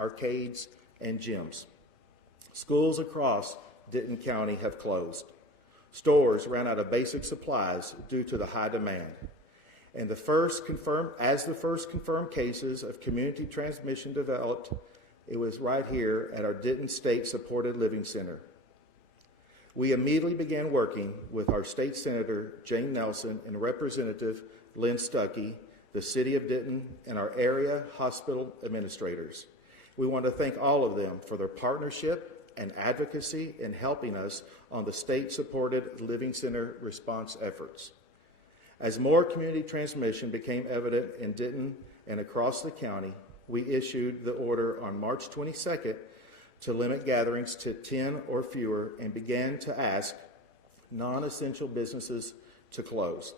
arcades, and gyms. Schools across Denton County have closed. Stores ran out of basic supplies due to the high demand. And the first confirmed cases of community transmission developed, it was right here at our Denton State Supported Living Center. We immediately began working with our State Senator Jane Nelson and Representative Lynn Stuckey, the City of Denton, and our area hospital administrators. We want to thank all of them for their partnership and advocacy in helping us on the State-Supported Living Center response efforts. As more community transmission became evident in Denton and across the county, we issued the order on March 22nd to limit gatherings to 10 or fewer and began to ask non-essential businesses to close.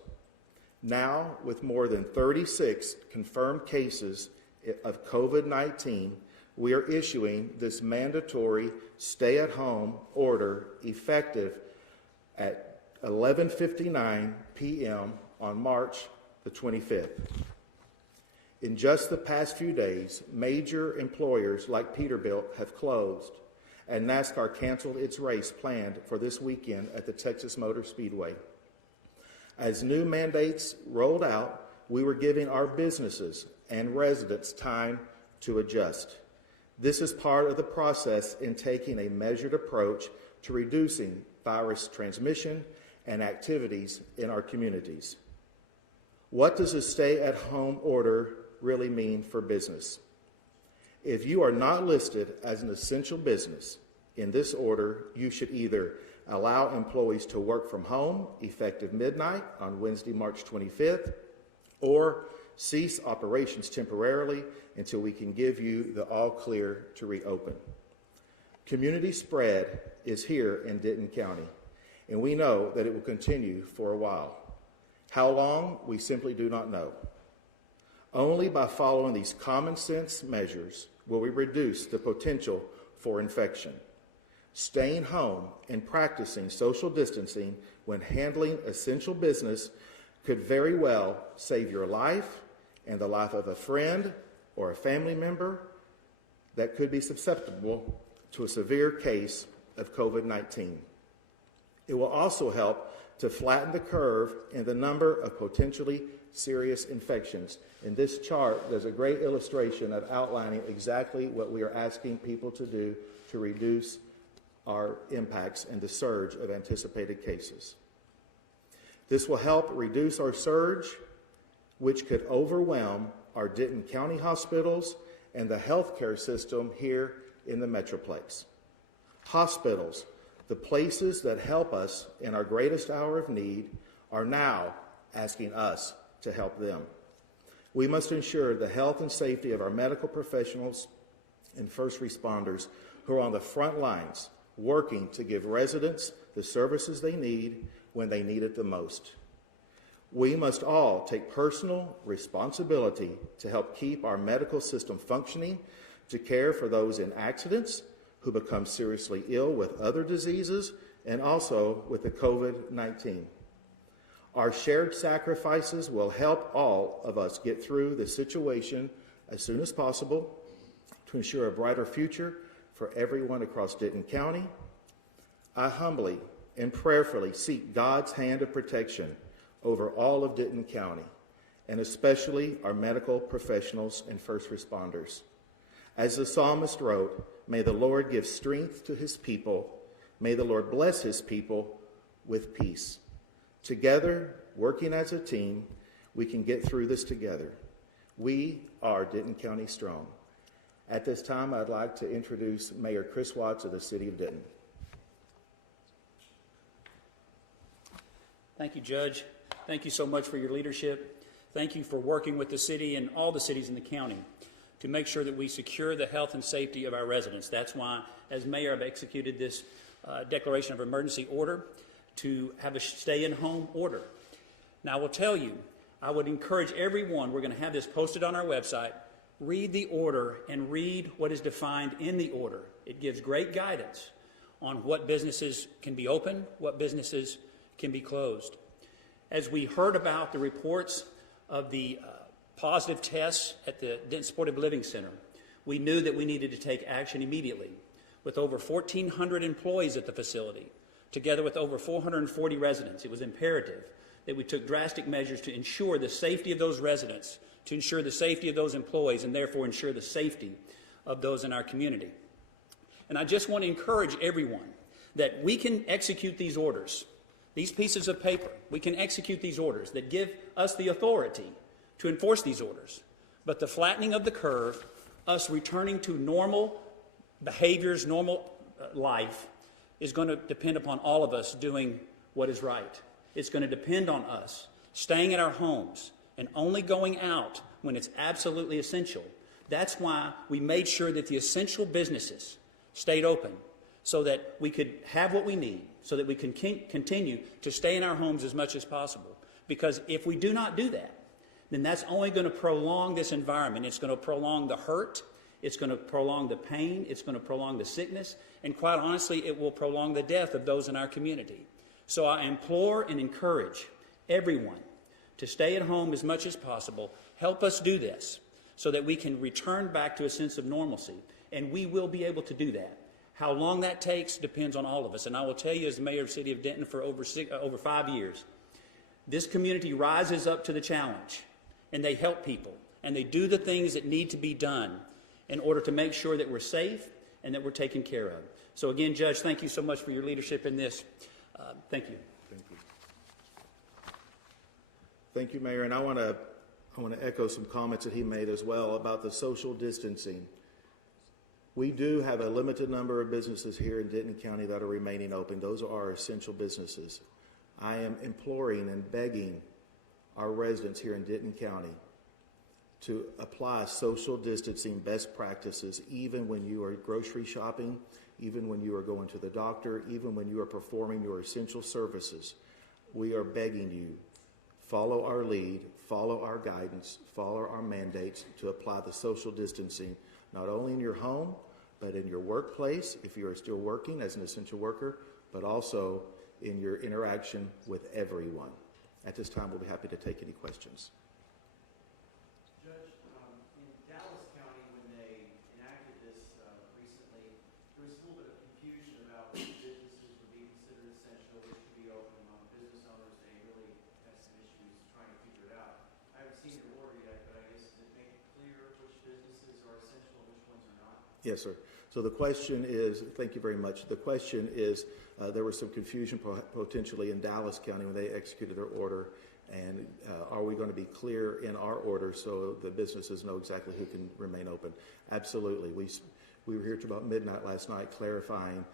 Now, with more than 36 confirmed cases of COVID-19, we are issuing this mandatory stay-at-home order effective at 11:59 p.m. on March the 25th. In just the past few days, major employers like Peterbilt have closed, and NASCAR canceled its race planned for this weekend at the Texas Motor Speedway. As new mandates rolled out, we were giving our businesses and residents time to adjust. This is part of the process in taking a measured approach to reducing virus transmission and activities in our communities. What does a stay-at-home order really mean for business? If you are not listed as an essential business in this order, you should either allow employees to work from home effective midnight on Wednesday, March 25th, or cease operations temporarily until we can give you the all clear to reopen. Community spread is here in Denton County, and we know that it will continue for a while. How long, we simply do not know. Only by following these common sense measures will we reduce the potential for infection. Staying home and practicing social distancing when handling essential business could very well save your life and the life of a friend or a family member that could be susceptible to a severe case of COVID-19. It will also help to flatten the curve in the number of potentially serious infections. In this chart, there's a great illustration of outlining exactly what we are asking people to do to reduce our impacts and the surge of anticipated cases. This will help reduce our surge, which could overwhelm our Denton County hospitals and the healthcare system here in the Metroplex. Hospitals, the places that help us in our greatest hour of need, are now asking us to help them. We must ensure the health and safety of our medical professionals and first responders who are on the front lines working to give residents the services they need when they need it the most. We must all take personal responsibility to help keep our medical system functioning, to care for those in accidents who become seriously ill with other diseases and also with the COVID-19. Our shared sacrifices will help all of us get through the situation as soon as possible to ensure a brighter future for everyone across Denton County. I humbly and prayerfully seek God's hand of protection over all of Denton County, and especially our medical professionals and first responders. As the psalmist wrote, may the Lord give strength to his people. May the Lord bless his people with peace. Together, working as a team, we can get through this together. We are Denton County Strong. At this time, I'd like to introduce Mayor Chris Watts of the City of Denton. Thank you, Judge. Thank you so much for your leadership. Thank you for working with the city and all the cities in the county to make sure that we secure the health and safety of our residents. That's why, as mayor, I've executed this declaration of emergency order to have a stay-in-home order. Now, I will tell you, I would encourage everyone, we're going to have this posted on our website, read the order and read what is defined in the order. It gives great guidance on what businesses can be open, what businesses can be closed. As we heard about the reports of the positive tests at the Denton Supportive Living Center, we knew that we needed to take action immediately. With over 1,400 employees at the facility, together with over 440 residents, it was imperative that we took drastic measures to ensure the safety of those residents, to ensure the safety of those employees, and therefore ensure the safety of those in our community. And I just want to encourage everyone that we can execute these orders, these pieces of paper. We can execute these orders that give us the authority to enforce these orders. But the flattening of the curve, us returning to normal behaviors, normal life, is going to depend upon all of us doing what is right. It's going to depend on us staying at our homes and only going out when it's absolutely essential. That's why we made sure that the essential businesses stayed open so that we could have what we need, so that we can continue to stay in our homes as much as possible. Because if we do not do that, then that's only going to prolong this environment. It's going to prolong the hurt. It's going to prolong the pain. It's going to prolong the sickness. And quite honestly, it will prolong the death of those in our community. So I implore and encourage everyone to stay at home as much as possible. Help us do this so that we can return back to a sense of normalcy. And we will be able to do that. How long that takes depends on all of us. And I will tell you, as the mayor of the city of Denton for over 5 years, this community rises up to the challenge, and they help people, and they do the things that need to be done in order to make sure that we're safe and that we're taken care of. So again, Judge, thank you so much for your leadership in this. Thank you. Thank you. Thank you, Mayor. And I want to echo some comments that he made as well about the social distancing. We do have a limited number of businesses here in Denton County that are remaining open. Those are our essential businesses. I am imploring and begging our residents here in Denton County to apply social distancing best practices even when you are grocery shopping, even when you are going to the doctor, even when you are performing your essential services. We are begging you, follow our lead, follow our guidance, follow our mandates to apply the social distancing, not only in your home, but in your workplace, if you are still working as an essential worker, but also in your interaction with everyone. At this time, we'll be happy to take any questions. Judge, in Dallas County, when they enacted this recently, there was a little bit of confusion about which businesses would be considered essential, which could be open among business owners. They really had some issues trying to figure it out. I haven't seen your order yet, but I guess does it make it clear which businesses are essential and which ones are not? Yes, sir. So the question is, thank you very much. The question is, there was some confusion potentially in Dallas County when they executed their order, and are we going to be clear in our order so the businesses know exactly who can remain open? Absolutely. We were here till about midnight last night clarifying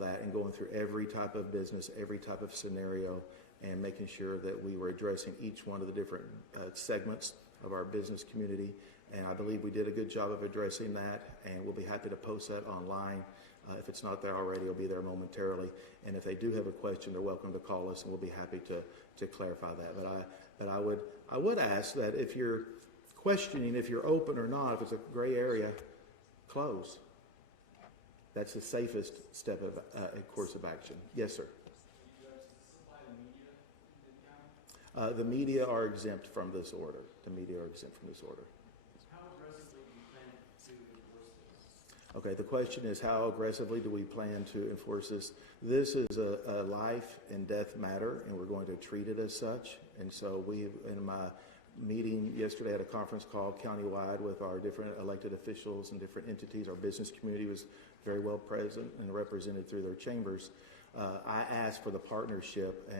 that and going through every type of business, every type of scenario, and making sure that we were addressing each one of the different segments of our business community. And I believe we did a good job of addressing that, and we'll be happy to post that online. If it's not there already, it'll be there momentarily. And if they do have a question, they're welcome to call us, and we'll be happy to clarify that. But I would ask that if you're questioning if you're open or not, if it's a gray area, close. That's the safest step of course of action. Yes, sir. The media are exempt from this order. The media are exempt from this order. Okay, the question is, how aggressively do we plan to enforce this? This is a life and death matter, and we're going to treat it as such. And so in my meeting yesterday at a conference call countywide with our different elected officials and different entities, our business community was very well present and represented through their chambers. I asked for the partnership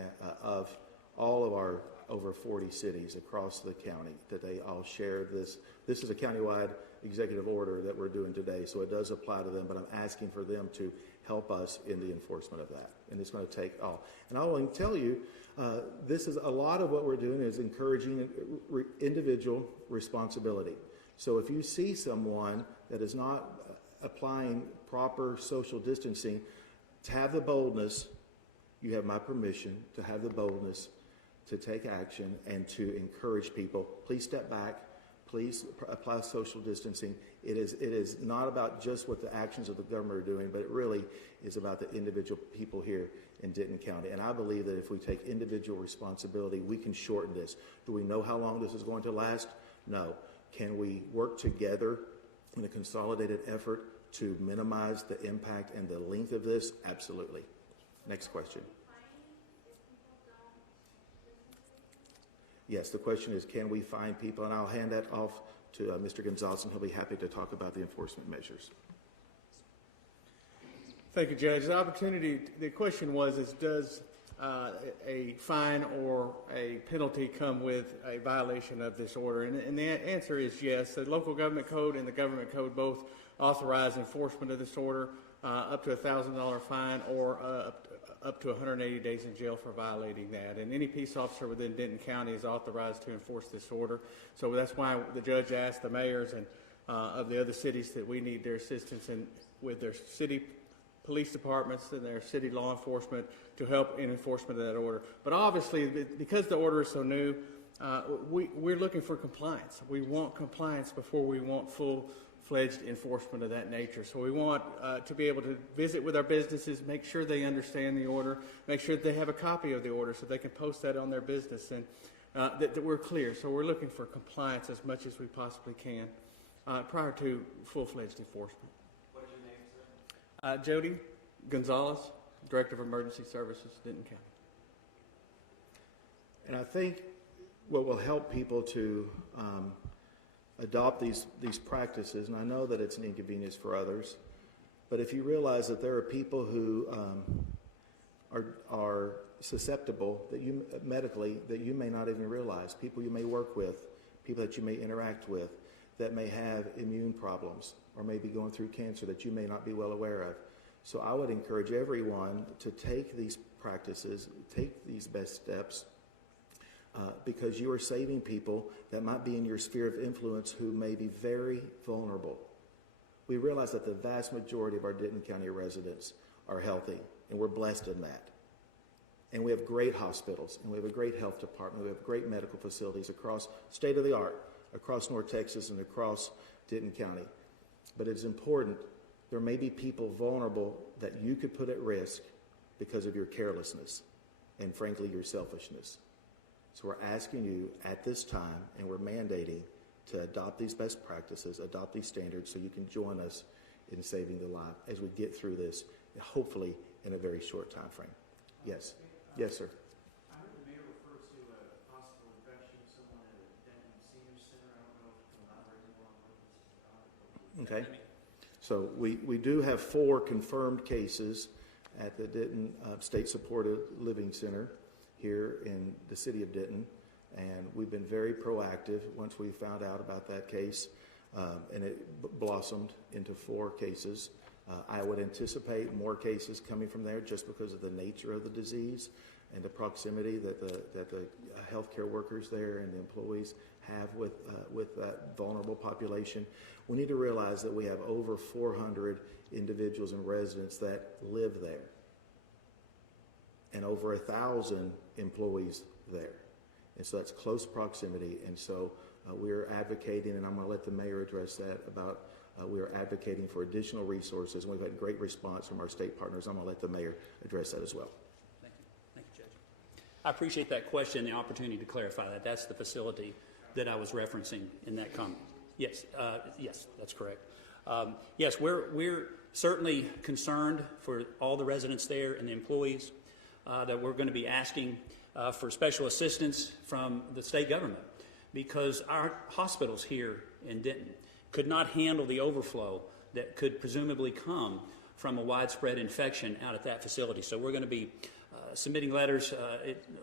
of all of our over 40 cities across the county, that they all share this. This is a countywide executive order that we're doing today, so it does apply to them, but I'm asking for them to help us in the enforcement of that. And it's going to take all. And I will tell you, this is a lot of what we're doing is encouraging individual responsibility. So if you see someone that is not applying proper social distancing, to have the boldness, you have my permission to have the boldness to take action and to encourage people. Please step back. Please apply social distancing. It is not about just what the actions of the government are doing, but it really is about the individual people here in Denton County. And I believe that if we take individual responsibility, we can shorten this. Do we know how long this is going to last? No. Can we work together in a consolidated effort to minimize the impact and the length of this? Absolutely. Next question. Yes, the question is, can we fine people? And I'll hand that off to Mr. Gonzalez, and he'll be happy to talk about the enforcement measures. Thank you, Judge. The question was, does a fine or a penalty come with a violation of this order? And the answer is yes. The local government code and the government code both authorize enforcement of this order, up to a $1,000 fine or up to 180 days in jail for violating that. And any peace officer within Denton County is authorized to enforce this order. So that's why the judge asked the mayors and of the other cities that we need their assistance with their city police departments and their city law enforcement to help in enforcement of that order. But obviously, because the order is so new, we're looking for compliance. We want compliance before we want full-fledged enforcement of that nature. So we want to be able to visit with our businesses, make sure they understand the order, make sure that they have a copy of the order so they can post that on their business, and that we're clear. So we're looking for compliance as much as we possibly can prior to full-fledged enforcement. Jody Gonzalez, Director of Emergency Services, Denton County. And I think what will help people to adopt these practices, and I know that it's an inconvenience for others, but if you realize that there are people who are susceptible medically that you may not even realize, people you may work with, people that you may interact with, that may have immune problems or may be going through cancer that you may not be well aware of. So I would encourage everyone to take these practices, take these best steps, because you are saving people that might be in your sphere of influence who may be very vulnerable. We realize that the vast majority of our Denton County residents are healthy, and we're blessed in that. And we have great hospitals, and we have a great health department. We have great medical facilities across state-of-the-art, across North Texas and across Denton County. But it's important, there may be people vulnerable that you could put at risk because of your carelessness and, frankly, your selfishness. So we're asking you at this time, and we're mandating to adopt these best practices, adopt these standards, so you can join us in saving the life as we get through this, hopefully in a very short time frame. Yes. Yes, sir. I heard the mayor refer to a possible infection of someone at a Denton Senior Center. I don't know if you can elaborate more on what this is about. Okay. So we do have 4 confirmed cases at the Denton State Supported Living Center here in the city of Denton, and we've been very proactive once we found out about that case, and it blossomed into 4 cases. I would anticipate more cases coming from there just because of the nature of the disease and the proximity that the healthcare workers there and the employees have with that vulnerable population. We need to realize that we have over 400 individuals and residents that live there and over 1,000 employees there. And so that's close proximity. And so we're advocating, and I'm going to let the mayor address that, about we are advocating for additional resources, and we've had great response from our state partners. I'm going to let the mayor address that as well. Thank you. Thank you, Judge. I appreciate that question and the opportunity to clarify that. That's the facility that I was referencing in that comment. Yes, yes, that's correct. Yes, we're certainly concerned for all the residents there and the employees that we're going to be asking for special assistance from the state government, because our hospitals here in Denton could not handle the overflow that could presumably come from a widespread infection out at that facility. So we're going to be submitting letters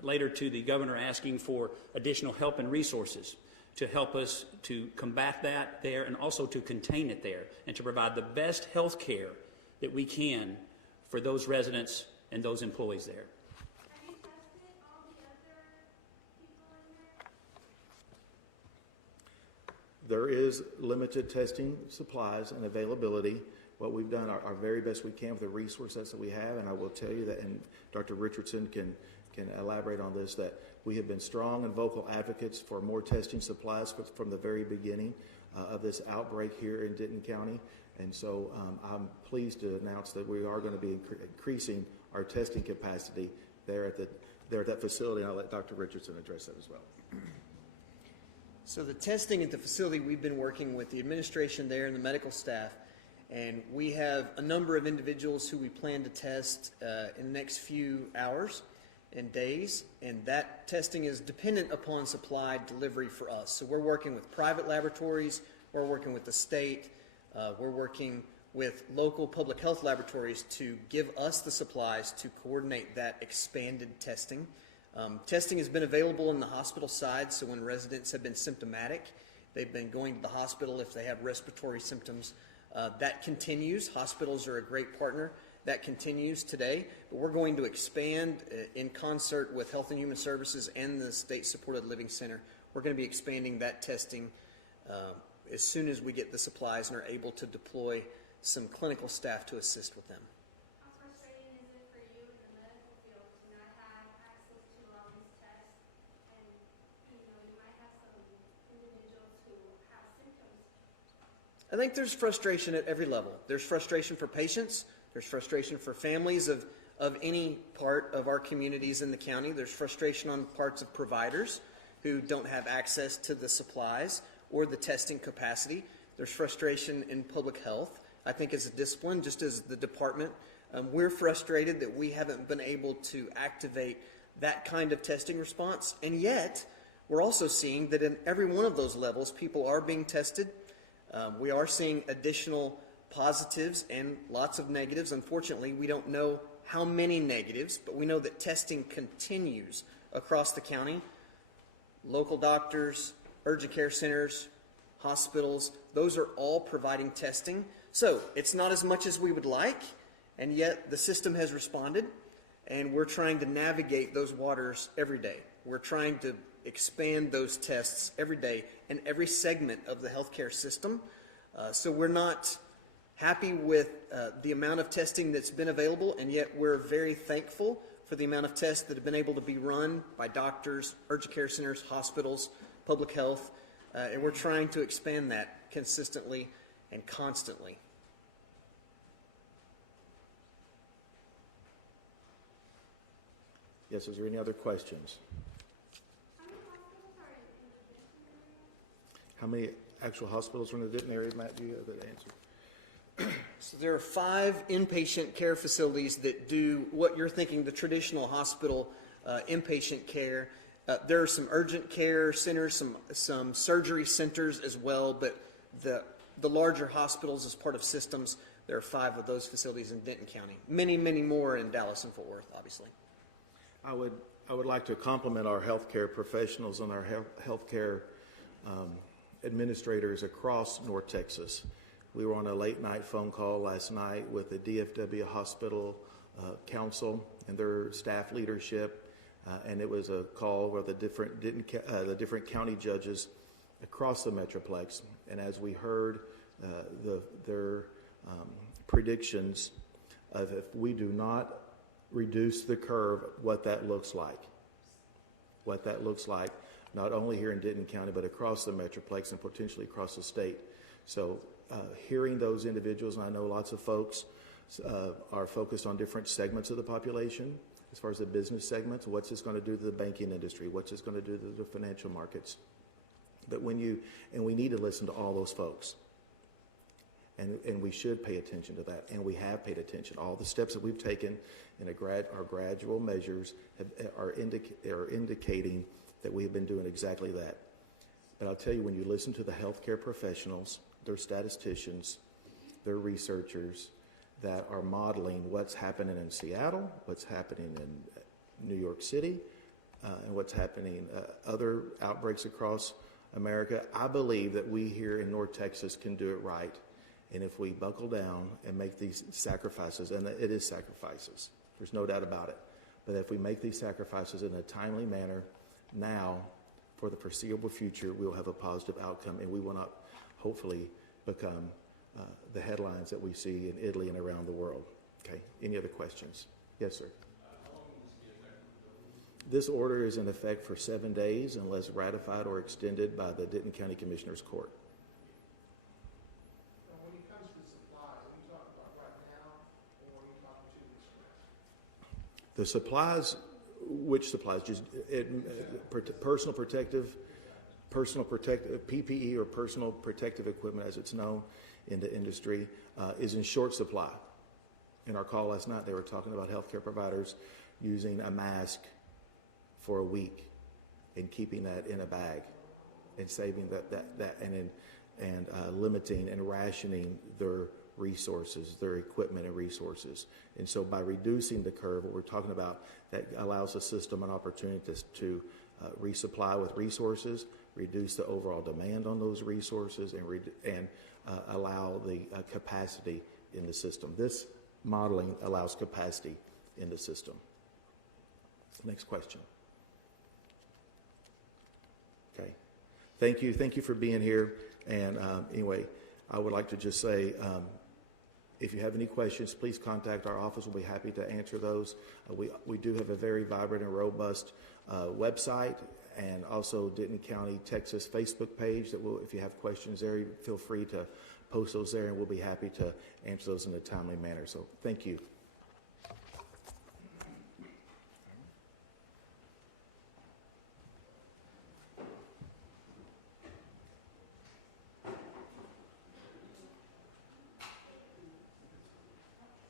later to the governor asking for additional help and resources to help us to combat that there and also to contain it there and to provide the best health care that we can for those residents and those employees there. Have you tested all the other people in there? There is limited testing supplies and availability. What we've done our very best we can with the resources that we have, and I will tell you that, and Dr. Richardson can elaborate on this, that we have been strong and vocal advocates for more testing supplies from the very beginning of this outbreak here in Denton County. And so I'm pleased to announce that we are going to be increasing our testing capacity there at that facility. And I'll let Dr. Richardson address that as well. So the testing at the facility, we've been working with the administration there and the medical staff, and we have a number of individuals who we plan to test in the next few hours and days, and that testing is dependent upon supply delivery for us. So we're working with private laboratories, we're working with the state, we're working with local public health laboratories to give us the supplies to coordinate that expanded testing. Testing has been available in the hospital side, so when residents have been symptomatic, they've been going to the hospital if they have respiratory symptoms. That continues. Hospitals are a great partner. That continues today, but we're going to expand in concert with Health and Human Services and the State Supported Living Center. We're going to be expanding that testing as soon as we get the supplies and are able to deploy some clinical staff to assist with them. How frustrating is it for you in the medical field to not have access to all these tests? And, you might have some individuals who have symptoms. I think there's frustration at every level. There's frustration for patients. There's frustration for families of any part of our communities in the county. There's frustration on parts of providers who don't have access to the supplies or the testing capacity. There's frustration in public health. I think as a discipline, just as the department, we're frustrated that we haven't been able to activate that kind of testing response. And yet, we're also seeing that in every one of those levels, people are being tested. We are seeing additional positives and lots of negatives. Unfortunately, we don't know how many negatives, but we know that testing continues across the county. Local doctors, urgent care centers, hospitals, those are all providing testing. So it's not as much as we would like, and yet the system has responded, and we're trying to navigate those waters every day. We're trying to expand those tests every day in every segment of the healthcare system. So we're not happy with the amount of testing that's been available, and yet we're very thankful for the amount of tests that have been able to be run by doctors, urgent care centers, hospitals, public health, and we're trying to expand that consistently and constantly. Yes, is there any other questions? How many hospitals are in the Denton area? How many actual hospitals are in the Denton area? Matt, do you have that answer? So there are 5 inpatient care facilities that do what you're thinking, the traditional hospital inpatient care. There are some urgent care centers, some surgery centers as well, but the larger hospitals as part of systems, there are 5 of those facilities in Denton County. Many, many more in Dallas and Fort Worth, obviously. I would like to compliment our healthcare professionals and our healthcare administrators across North Texas. We were on a late night phone call last night with the DFW Hospital Council and their staff leadership, and it was a call where the different county judges across the Metroplex. And as we heard their predictions of if we do not reduce the curve, what that looks like. What that looks like, not only here in Denton County, but across the Metroplex and potentially across the state. So hearing those individuals, and I know lots of folks are focused on different segments of the population, as far as the business segments, what's this going to do to the banking industry, what's this going to do to the financial markets. But we need to listen to all those folks. And we should pay attention to that, and we have paid attention. All the steps that we've taken in our gradual measures are indicating that we have been doing exactly that. But I'll tell you, when you listen to the healthcare professionals, their statisticians, their researchers that are modeling what's happening in Seattle, what's happening in New York City, and what's happening other outbreaks across America, I believe that we here in North Texas can do it right. And if we buckle down and make these sacrifices, and it is sacrifices, there's no doubt about it, but if we make these sacrifices in a timely manner now, for the foreseeable future, we'll have a positive outcome, and we will not, hopefully, become the headlines that we see in Italy and around the world. Okay, any other questions? Yes, sir. This order is in effect for 7 days unless ratified or extended by the Denton County Commissioners Court. When it comes to supplies, are you talking about right now, or are you talking 2 weeks from now? The supplies, which supplies? Just personal personal protective PPE, or personal protective equipment as it's known in the industry, is in short supply. In our call last night, they were talking about healthcare providers using a mask for a week and keeping that in a bag and saving that and limiting and rationing their resources, their equipment and resources. And so by reducing the curve, what we're talking about, that allows the system an opportunity to resupply with resources, reduce the overall demand on those resources, and allow the capacity in the system. This modeling allows capacity in the system. Next question. Okay. Thank you for being here. And anyway, I would like to just say, if you have any questions, please contact our office. We'll be happy to answer those. We do have a very vibrant and robust website, and also Denton County, Texas Facebook page that will, if you have questions there, feel free to post those there, and we'll be happy to answer those in a timely manner. So thank you.